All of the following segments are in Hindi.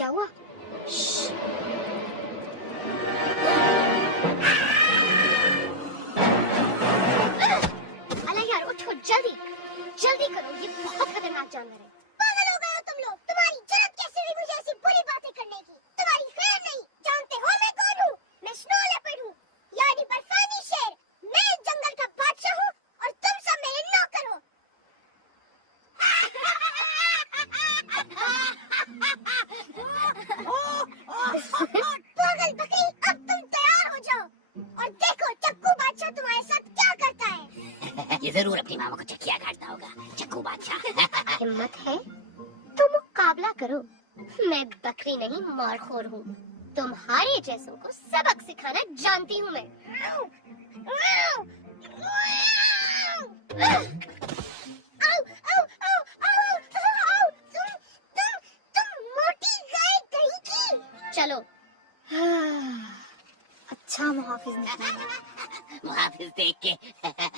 क्या हुआ? अला यार उठो, जल्दी जल्दी करो, ये बहुत खतरनाक जानवर है। पागल हो गए हो तुम लोग? तुम्हारी जुर्रत कैसे हुई मुझे ऐसी बुरी बातें करने की? तुम्हारी खैर नहीं। जानते हो मैं कौन हूँ? मैं स्नो लेपर्ड हूँ, यानी बर्फानी शेर। मैं इस जंगल का बादशाह हूँ और तुम सब मेरे नौकर हो। पागल बकरी, अब तुम तैयार हो जाओ और देखो चक्कू बादशाह तुम्हारे साथ क्या करता है। ये जरूर अपनी मामा को चकिया काटता होगा, चक्कू बादशाह। हिम्मत है तो मुकाबला करो। मैं बकरी नहीं, मारखोर हूँ। तुम्हारे जैसों को सबक सिखाना जानती हूँ मैं। तुम मोटी गाय कहीं की। चलो। अच्छा मुहाफिज निकला। मुहाफिज देख के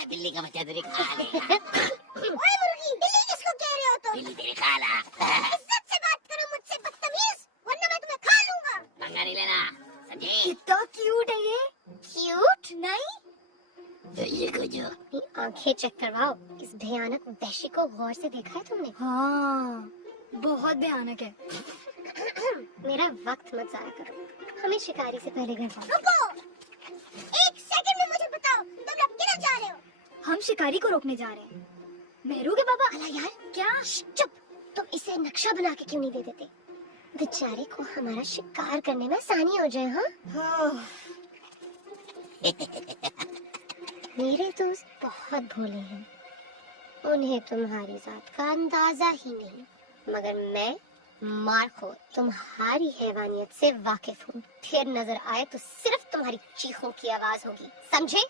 बिल्ली का बच्चा तेरे खा लेगा। ओए मुर्गी, बिल्ली किसको कह रहे हो तुम? बिल्ली तेरे खाला। इज्जत से बात करो मुझसे बदतमीज, वरना मैं तुम्हें खा लूंगा। पंगा नहीं लेना, समझे? कितना क्यूट है ये। क्यूट नहीं? तो ये को जो अपनी आंखें चेक करवाओ। इस भयानक वहशी को गौर से देखा है तुमने? हाँ, बहुत भयानक है। मेरा वक्त मत जाया करो, हमें शिकारी से पहले घर जाओ। रुको, एक सेकंड में मुझे बताओ, तुम लोग किधर जा रहे हो? हम शिकारी को रोकने जा रहे हैं। मेहरू के पापा। अला यार, क्या? चुप। तुम इसे नक्शा बना के क्यों नहीं दे देते? बेचारे को हमारा शिकार करने में आसानी हो जाए। हाँ, मेरे दोस्त बहुत भोले हैं, उन्हें तुम्हारी जात का अंदाजा ही नहीं। मगर मैं मारखोर तुम्हारी हैवानियत से वाकिफ हूँ। फिर नजर आए तो सिर्फ तुम्हारी चीखों की आवाज होगी, समझे?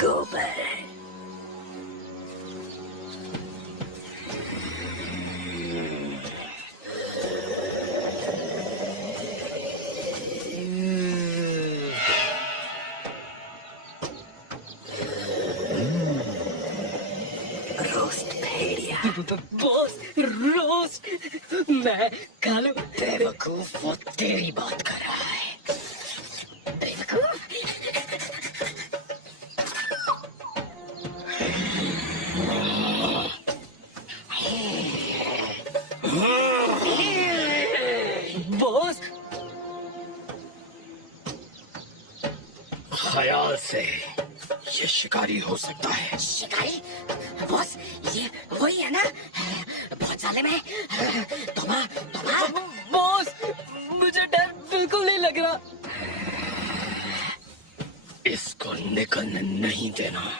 गोबर। रोस्ट भेड़िया। बॉस, रोस्ट मैं खा लूं? बेवकूफ, वो तेरी बात कर रहा है। बेवकूफ। बॉस, ख्याल से ये शिकारी हो सकता है। शिकारी? बॉस, ये वही है ना? बहुत साले में बॉस, मुझे डर बिल्कुल नहीं लग रहा। इसको निकलने नहीं देना।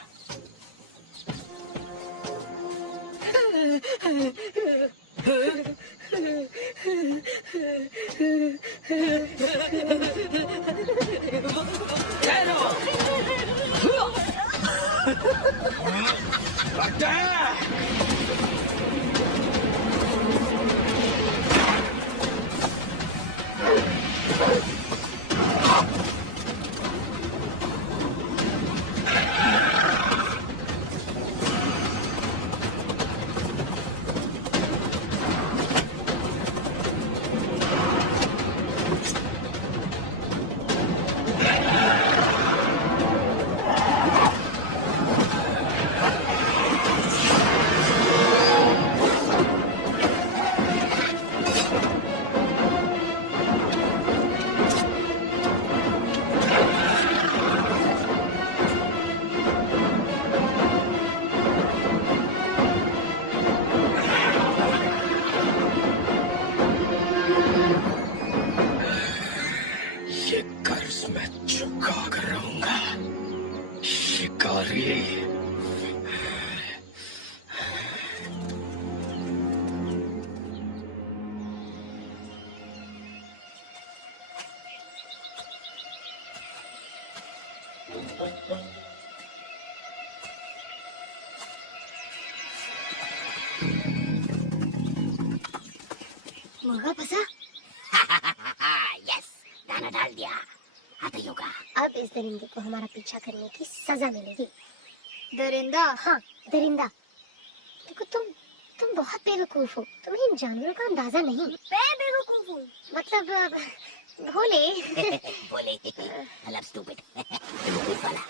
मुर्गा फंसा। यस, दाना डाल दिया। आता ही होगा। अब इस दरिंदे को हमारा पीछा करने की सजा मिलेगी। दरिंदा? हाँ, दरिंदा। देखो तुम बहुत बेवकूफ हो। तुम्हें इन जानवरों का अंदाजा नहीं। मैं बेवकूफ हूँ? मतलब भोले। बोले मतलब स्टूपिड। बेवकूफ वाला।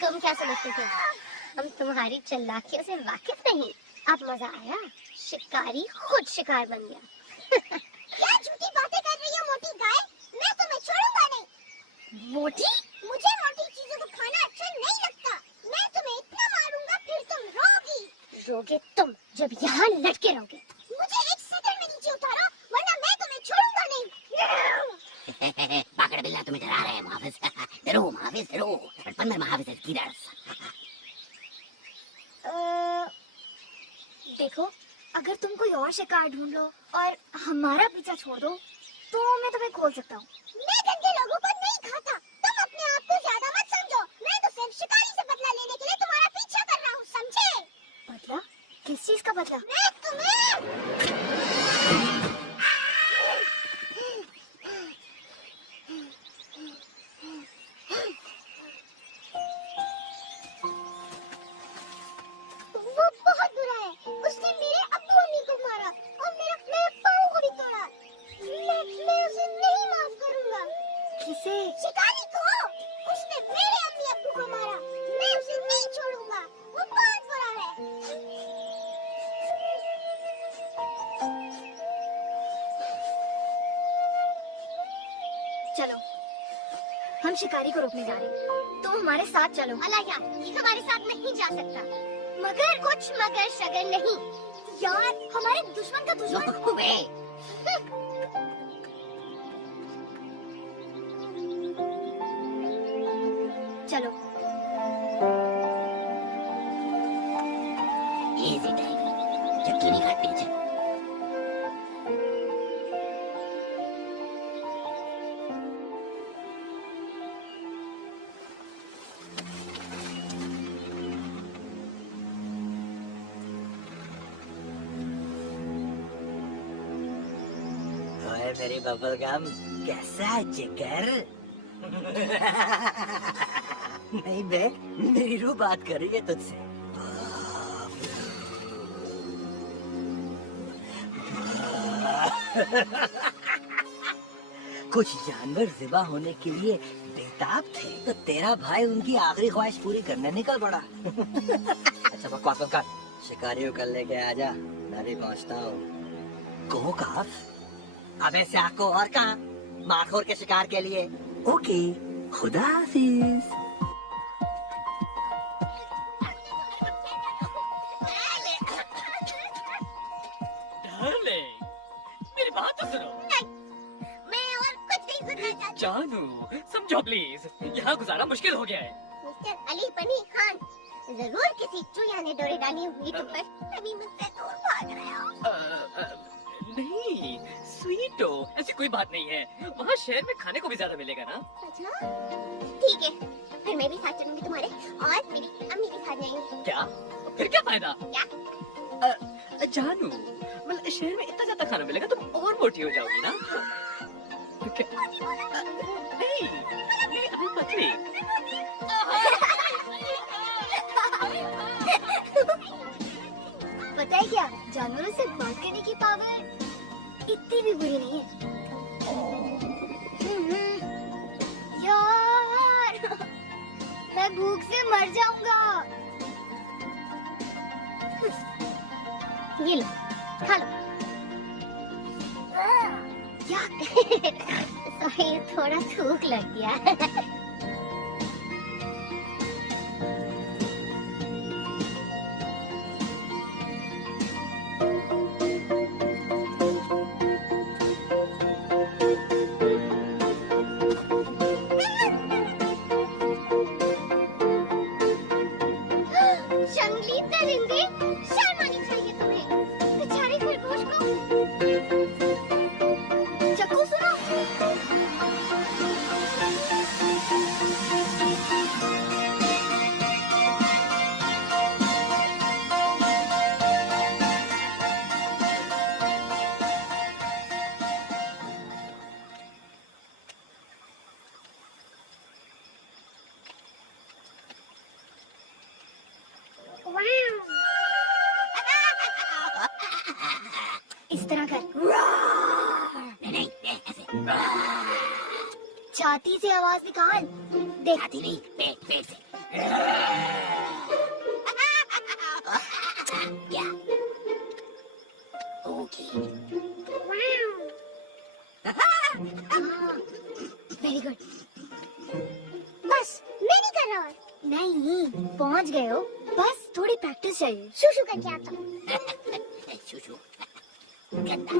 तुम क्या समझते थे? हम तुम्हारी चालाकियों से वाकिफ नहीं। अब मजा आया। शिकारी खुद शिकार बन गया। क्या झूठी बातें कर रही हो मोटी गाय? मैं तुम्हें छोड़ूंगा नहीं। मोटी? मुझे मोटी चीजों को खाना अच्छा नहीं लगता। मैं तुम्हें इतना मारूंगा फिर तुम रोगी। रोगे तुम जब यहाँ लटके रहोगे। मुझे एक सेकंड में नीचे उतारो वरना मैं तुम्हें छोड़ूंगा नहीं। पाकड़ बिल्ला तुम्हें डरा रहे हैं मुहाफिज। डरो मुहाफिज डरो। बंदर मुहाफिज किधर? देखो, अगर तुम कोई और शिकार ढूंढ लो और हमारा पीछा छोड़ दो तो मैं तुम्हें खोल सकता हूँ। मैं गंदे लोगों को नहीं खाता। तुम अपने आप को ज्यादा मत समझो। मैं तो सिर्फ शिकारी से बदला लेने के लिए तुम्हारा पीछा कर रहा हूँ, समझे? बदला? किस चीज का बदला? मैं तुम्हें वो बहुत बुरा है। उसने मेरे अब्बू अम्मी को मारा और मेरे पाँव को भी तोड़ा। मैं उसे नहीं माफ करूंगा। किसे? शिकारी को। उसने मेरे अम्मी अब्बू को मारा। मैं उसे नहीं छोड़ूंगा। वो बहुत बुरा है। चलो, हम शिकारी को रोकने जा रहे हैं। तुम हमारे साथ चलो। अलाया, ये हमारे साथ नहीं जा सकता। मगर कुछ मगर शगर नहीं। यार, हमारे दुश्मन का दुश्मन। वे चलो। Easy tiger. चक्की नहीं काटनी चाहिए। ओए मेरी बबल गम, कैसा है जिगर? नहीं बे, मेरी रूह बात कर रही है तुझसे। कुछ जानवर जिबा होने के लिए बेताब थे तो तेरा भाई उनकी आखिरी ख्वाहिश पूरी करने निकल पड़ा। अच्छा बकवास मत कर, शिकारियों कर लेके आजा, मैं भी पहुंचता हूँ। को काफ? अबे स्याह को और कहाँ? माखोर के शिकार के लिए। ओके, खुदा हाफिज। डार्लिंग, मेरी बात तो सुनो। मैं और कुछ नहीं सुनना चाहती। जानू, समझो प्लीज, यहाँ गुजारा मुश्किल हो गया है। मिस्टर अली पनी खान, जरूर किसी चूया ने डोरी डाली होगी तुम पर, तभी मुझसे दूर भाग रहे हो। नहीं, स्वीटो, ऐसी कोई बात नहीं है। वहाँ शहर में खाने को भी ज्यादा मिलेगा ना। अच्छा, ठीक है, फिर मैं भी साथ चलूंगी तुम्हारे और मेरी अम्मी के साथ जाएंगी। क्या? फिर क्या फायदा? क्या? जानू, मतलब शहर में इतना ज्यादा खाना मिलेगा तुम और मोटी हो जाओगी ना। नहीं, अभी पतली। पता है क्या, जानवरों से बात करने की पावर इतनी भी बुरी नहीं है। यार, मैं भूख से मर जाऊंगा। ये लो, खा लो। सॉरी, थोड़ा थूक लग गया। जंगली दरिंदे, शर्म आनी चाहिए तुम्हें। बेचारे खरगोश को। चक्कू सुनो। तरह कर। नहीं नहीं नहीं, ऐसे छाती से आवाज निकाल। देख आती नहीं, पेट पेट से। क्या? ओके। Very good. बस मैं नहीं कर रहा और नहीं, पहुंच गए हो, बस थोड़ी प्रैक्टिस चाहिए। शूशू करके आता हूँ। शूशू गंदा।